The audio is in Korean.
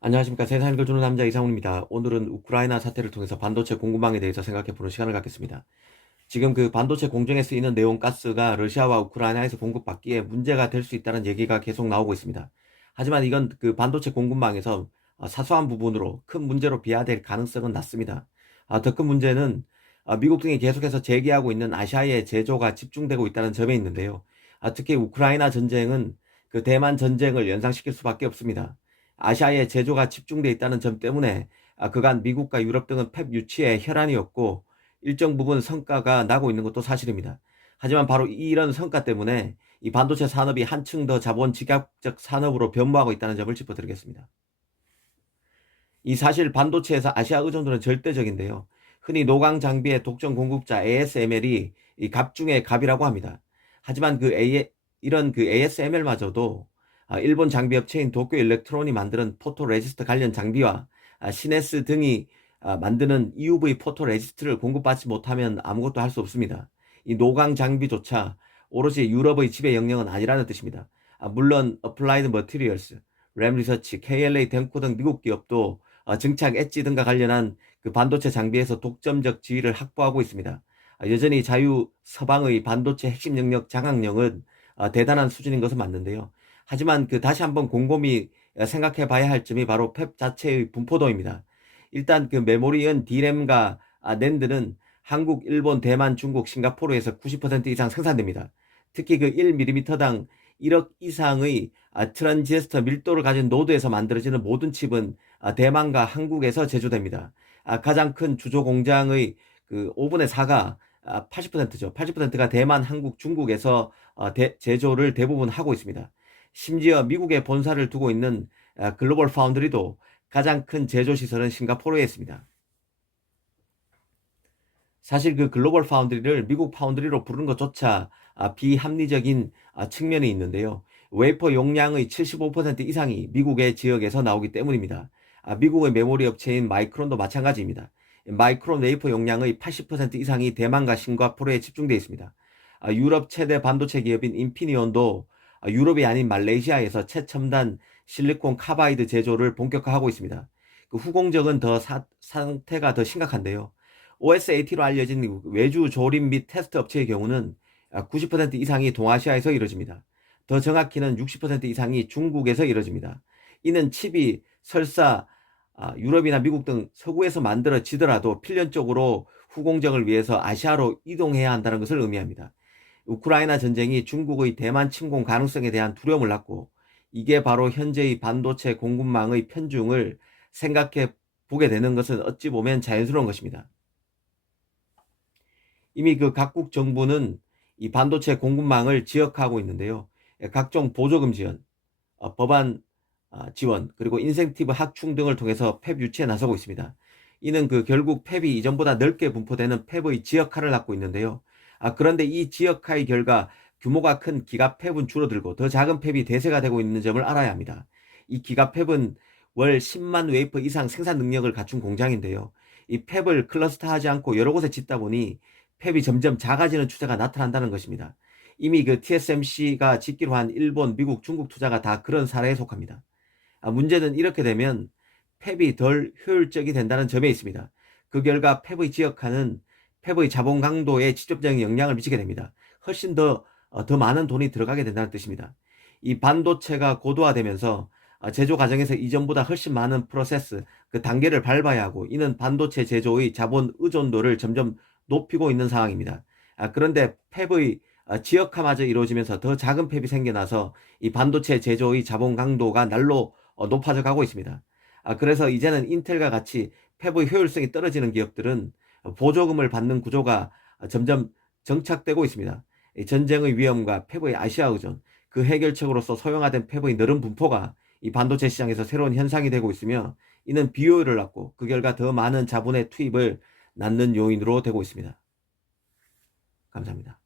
안녕하십니까. 세상을 읽어주는 남자 이상훈입니다. 오늘은 우크라이나 사태를 통해서 반도체 공급망에 대해서 생각해보는 시간을 갖겠습니다. 지금 그 반도체 공정에 쓰이는 네온 가스가 러시아와 우크라이나에서 공급받기에 문제가 될 수 있다는 얘기가 계속 나오고 있습니다. 하지만 이건 그 반도체 공급망에서 사소한 부분으로 큰 문제로 비화될 가능성은 낮습니다. 더 큰 문제는 미국 등이 계속해서 제기하고 있는 아시아의 제조가 집중되고 있다는 점에 있는데요. 특히 우크라이나 전쟁은 그 대만 전쟁을 연상시킬 수밖에 없습니다. 아시아에 제조가 집중돼 있다는 점 때문에 그간 미국과 유럽 등은 팹 유치에 혈안이 없고 일정 부분 성과가 나고 있는 것도 사실입니다. 하지만 바로 이런 성과 때문에 이 반도체 산업이 한층 더 자본 집약적 산업으로 변모하고 있다는 점을 짚어드리겠습니다. 이 사실 반도체에서 아시아 의존도는 절대적인데요. 흔히 노광 장비의 독점 공급자 ASML이 이 갑 중의 갑이라고 합니다. 하지만 이런 그 ASML마저도 일본 장비 업체인 도쿄 일렉트론이 만드는 포토레지스트 관련 장비와 시네스 등이 만드는 EUV 포토레지스트를 공급받지 못하면 아무것도 할 수 없습니다. 이 노광 장비조차 오로지 유럽의 지배 영역은 아니라는 뜻입니다. 물론 어플라이드 머티리얼스, 램리서치, KLA 덴코 등 미국 기업도 증착 엣지 등과 관련한 그 반도체 장비에서 독점적 지위를 확보하고 있습니다. 여전히 자유 서방의 반도체 핵심 영역 장악력은 대단한 수준인 것은 맞는데요. 하지만 다시 한번 곰곰이 생각해 봐야 할 점이 바로 펩 자체의 분포도입니다. 일단 그 메모리은 D램과 낸드는 한국, 일본, 대만, 중국, 싱가포르에서 90% 이상 생산됩니다. 특히 그 1mm당 1억 이상의 트랜지스터 밀도를 가진 노드에서 만들어지는 모든 칩은 대만과 한국에서 제조됩니다. 가장 큰 주조 공장의 그 5분의 4가 80%죠. 80%가 대만, 한국, 중국에서 제조를 대부분 하고 있습니다. 심지어 미국에 본사를 두고 있는 글로벌 파운드리도 가장 큰 제조 시설은 싱가포르에 있습니다. 사실 그 글로벌 파운드리를 미국 파운드리로 부르는 것조차 비합리적인 측면이 있는데요. 웨이퍼 용량의 75% 이상이 미국의 지역에서 나오기 때문입니다. 미국의 메모리 업체인 마이크론도 마찬가지입니다. 마이크론 웨이퍼 용량의 80% 이상이 대만과 싱가포르에 집중되어 있습니다. 유럽 최대 반도체 기업인 인피니온도 유럽이 아닌 말레이시아에서 최첨단 실리콘 카바이드 제조를 본격화하고 있습니다. 그 후공정은 상태가 더 심각한데요. OSAT로 알려진 외주 조립 및 테스트 업체의 경우는 90% 이상이 동아시아에서 이루어집니다. 더 정확히는 60% 이상이 중국에서 이루어집니다. 이는 칩이 설사 유럽이나 미국 등 서구에서 만들어지더라도 필연적으로 후공정을 위해서 아시아로 이동해야 한다는 것을 의미합니다. 우크라이나 전쟁이 중국의 대만 침공 가능성에 대한 두려움을 낳고 이게 바로 현재의 반도체 공급망의 편중을 생각해 보게 되는 것은 어찌 보면 자연스러운 것입니다. 이미 그 각국 정부는 이 반도체 공급망을 지역화하고 있는데요. 각종 보조금 지원, 법안 지원, 그리고 인센티브 확충 등을 통해서 팹 유치에 나서고 있습니다. 이는 그 결국 팹이 이전보다 넓게 분포되는 팹의 지역화를 낳고 있는데요. 그런데 이 지역화의 결과 규모가 큰 기가 팹은 줄어들고 더 작은 팹이 대세가 되고 있는 점을 알아야 합니다. 이 기가 팹은 월 10만 웨이퍼 이상 생산 능력을 갖춘 공장인데요. 이 팹을 클러스터하지 않고 여러 곳에 짓다 보니 팹이 점점 작아지는 추세가 나타난다는 것입니다. 이미 그 TSMC가 짓기로 한 일본, 미국, 중국 투자가 다 그런 사례에 속합니다. 문제는 이렇게 되면 팹이 덜 효율적이 된다는 점에 있습니다. 그 결과 팹의 지역화는 팹의 자본 강도에 직접적인 영향을 미치게 됩니다. 훨씬 더 많은 돈이 들어가게 된다는 뜻입니다. 이 반도체가 고도화되면서 제조 과정에서 이전보다 훨씬 많은 프로세스, 그 단계를 밟아야 하고 이는 반도체 제조의 자본 의존도를 점점 높이고 있는 상황입니다. 그런데 팹의 지역화마저 이루어지면서 더 작은 팹이 생겨나서 이 반도체 제조의 자본 강도가 날로 높아져 가고 있습니다. 그래서 이제는 인텔과 같이 팹의 효율성이 떨어지는 기업들은 보조금을 받는 구조가 점점 정착되고 있습니다. 전쟁의 위험과 팹의 아시아 의존, 그 해결책으로서 소형화된 팹의 늘은 분포가 이 반도체 시장에서 새로운 현상이 되고 있으며 이는 비효율을 낳고 그 결과 더 많은 자본의 투입을 낳는 요인으로 되고 있습니다. 감사합니다.